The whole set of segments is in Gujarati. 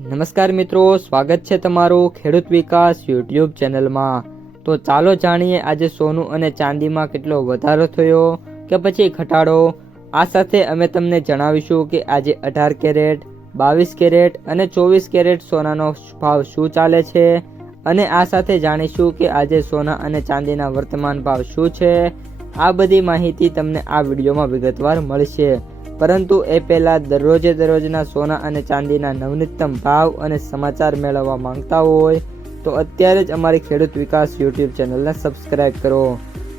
નમસ્કાર મિત્રો, સ્વાગત છે તમારું ખેડૂત વિકાસ યુટ્યુબ ચેનલમાં। તો ચાલો જાણીએ આજે સોનું અને ચાંદીમાં કેટલો વધારો થયો કે પછી ઘટાડો। આ સાથે અમે તમને જણાવીશું કે આજે 18 કેરેટ, 22 કેરેટ અને 24 કેરેટ સોનાનો ભાવ શું ચાલે છે અને આ સાથે જાણીશું કે આજે સોના અને ચાંદીના વર્તમાન ભાવ શું છે। આ બધી માહિતી તમને આ વિડીયોમાં વિગતવાર મળશે, પરંતુ એ પહેલાં દરરોજના સોના અને ચાંદીના નવનીતમ ભાવ અને સમાચાર મેળવવા માંગતા હોય તો અત્યારે જ અમારી ખેડૂત વિકાસ યુટ્યુબ ચેનલને સબસ્ક્રાઈબ કરો।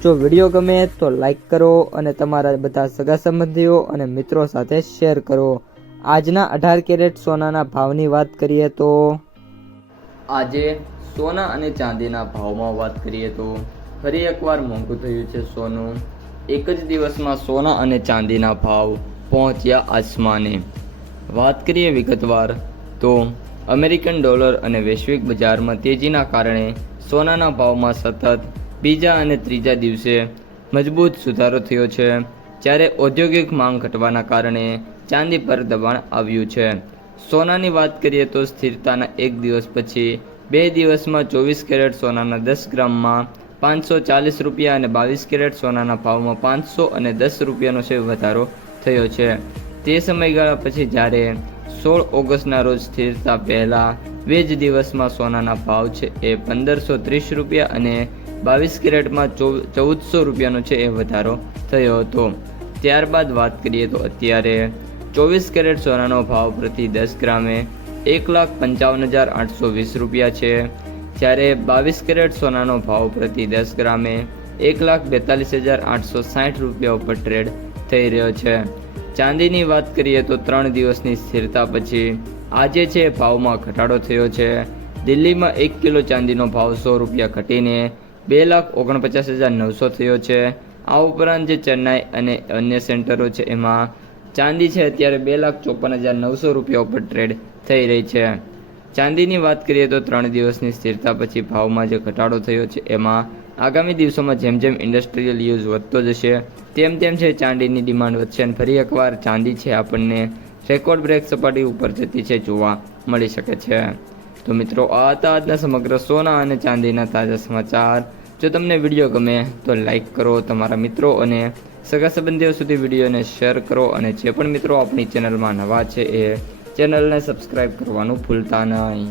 જો વિડીયો ગમે તો લાઈક કરો અને તમારા બધા સગા સંબંધીઓ અને મિત્રો સાથે શેર કરો। આજના 18 કેરેટ સોનાના ભાવની વાત કરીએ તો આજે સોના અને ચાંદીના ભાવમાં વાત કરીએ તો ફરી એકવાર મોંઘું થયું છે સોનું। એક જ દિવસમાં સોના અને ચાંદીના ભાવ પહોંચ્યા આસમાને। વાત કરીએ વિગતવાર તો અમેરિકન ડોલર અને વૈશ્વિક બજારમાં તેજીના કારણે સોનાના ભાવમાં સતત બીજા અને ત્રીજા દિવસે મજબૂત સુધારો થયો છે, જ્યારે ઔદ્યોગિક માંગ ઘટવાના કારણે ચાંદી પર દબાણ આવ્યું છે। સોનાની વાત કરીએ તો સ્થિરતાના એક દિવસ પછી 2 દિવસમાં 24 કેરેટ સોનાના 10 ગ્રામમાં 540 રૂપિયા અને 22 કેરેટ સોનાના ભાવમાં 510 રૂપિયાનો છે વધારો થયો છે। તે સમયગાળા પછી જ્યારે 16 ઓગસ્ટના રોજ સ્થિરતા પહેલા 2 જ દિવસમાં સોનાના ભાવ છે એ 1530 રૂપિયા અને 22 કેરેટમાં 1400 રૂપિયાનો છે એ વધારો થયો હતો। ત્યારબાદ વાત કરીએ તો અત્યારે 24 કેરેટ સોનાનો ભાવ પ્રતિ 10 ગ્રામે 1,55,820 રૂપિયા છે, જ્યારે 22 કેરેટ સોનાનો ભાવ પ્રતિ 10 ગ્રામે 1,42,860 રૂપિયા ઉપર ટ્રેડ થઈ રહ્યો છે। ચાંદીની વાત કરીએ તો 3 દિવસની સ્થિરતા પછી આજે છે ભાવમાં ઘટાડો થયો છે। દિલ્હીમાં 1 કિલો ચાંદીનો ભાવ 100 રૂપિયા ઘટીને 2,49,900 થયો છે। આ ઉપરાંત જે ચેન્નાઈ અને અન્ય સેન્ટરો છે એમાં ચાંદી છે અત્યારે 2,54,900 રૂપિયા ઉપર ટ્રેડ થઈ રહી છે। ચાંદીની વાત કરીએ તો 3 દિવસની સ્થિરતા પછી ભાવમાં જે ઘટાડો થયો છે એમાં આગામી દિવસોમાં જેમ જેમ ઇન્ડસ્ટ્રીયલ યુઝ વધતો જશે તેમ તેમ છે ચાંદીની ડિમાન્ડ વધશે અને ફરી એકવાર ચાંદી છે આપણને રેકોર્ડ બ્રેક સપાટી ઉપર જતી છે જોવા મળી શકે છે। તો મિત્રો, આ હતા આજના સમગ્ર સોના અને ચાંદીના તાજા સમાચાર। જો તમને વિડીયો ગમે તો લાઈક કરો, તમારા મિત્રો અને સગા સંબંધીઓ સુધી વિડીયોને શેર કરો અને જે પણ મિત્રો આપણી ચેનલમાં નવા છે એ ચેનલને સબસ્ક્રાઈબ કરવાનું ભૂલતા નહીં।